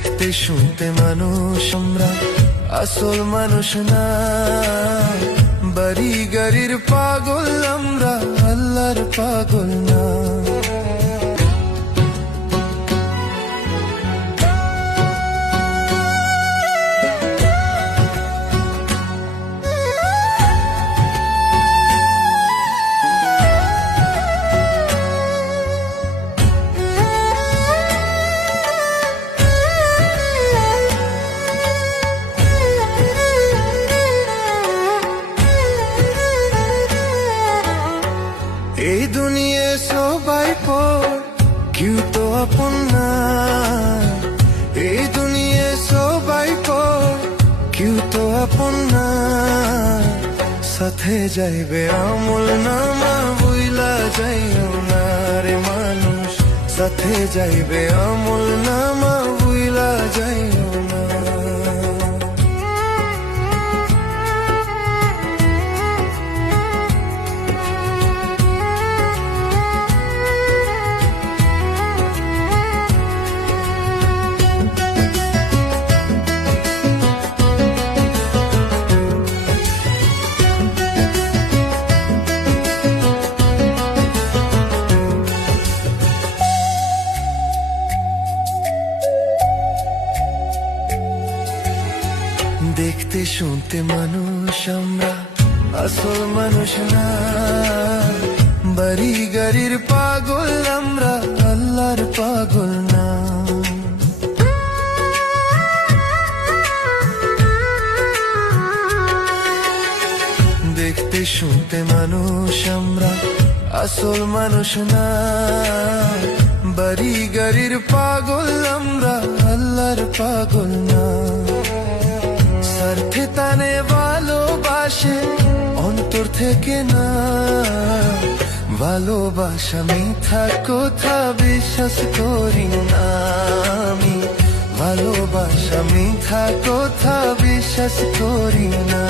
দেখতে শুনতে মানুষ আমরা, আসল মানুষ না। বাড়ি গাড়ির পাগল আমরা, আল্লাহর পাগল না। এই দুনিয়া সবাই পর, কেউ তো আপন না। এই দুনিয়া সবাই পর, কেউ তো আপন না। সাথে যাইবে আমল নামা, বুইলা যাইও না রে মানুষ। সাথে যাইবে আমল নামা, বুইলা যাইও না। দেখতে শুনতে মানুষ আমরা, আসল মানুষ না। বাড়ি গাড়ির পাগল আমরা, আল্লাহর পাগল না। দেখতে শুনতে মানুষ আমরা, আসল মানুষ না। বাড়ি গাড়ির পাগল আমরা, আল্লাহর পাগল না। স্বার্থে টানে ভালোবাসে অন্তর থেকে না। ভালোবাসা মিথ্যা কথা, বিশ্বাস করি না আমি। ভালোবাসা মিথ্যা কথা, বিশ্বাস করি না।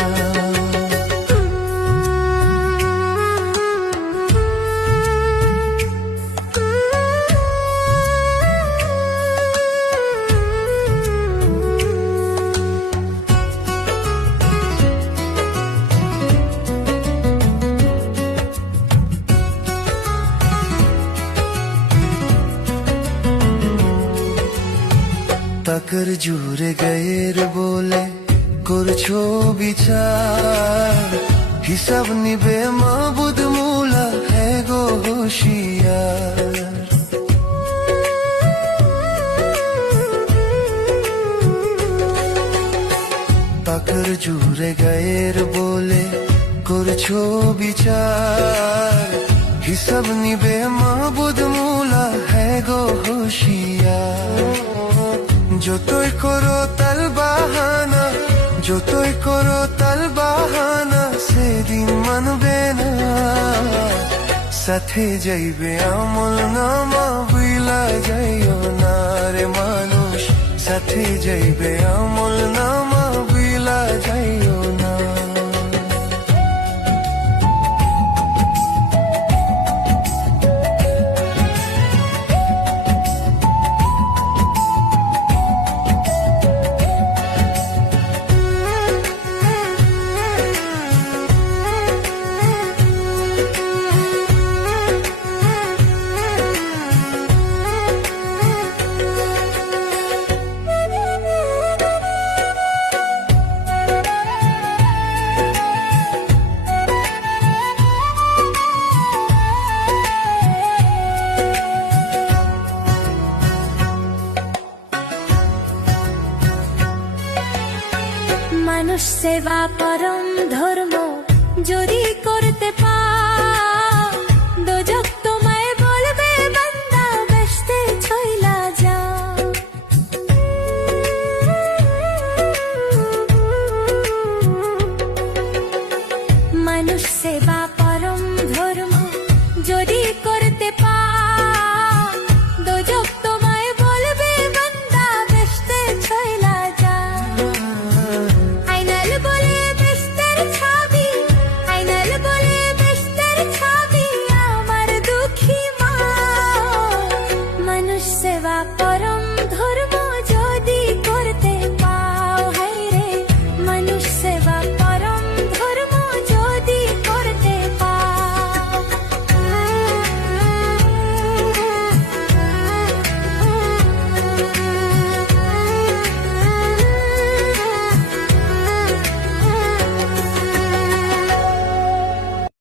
তাকর জুড়ে গায়ের বলে করছো বিচার, হিসাব নিবে মাবুদ মুলা হে গো হুঁশিয়ার। তাকর জুড়ে গায়ের বলে করছো বিচার, হিসাব নিবে মাবুদ মুলা হে গো হুঁশিয়ার। যতই করো তাল বাহানা, যতই করো তাল বাহানা, সেদিন মানবে না। সাথে যাইবে আমল নামা, বুইলা যাইও না রে মানুষ। সাথে যাইবে আমল নামা, বুইলা যাইও না। মানুষ সেবা পরম ধর্ম, যদি করে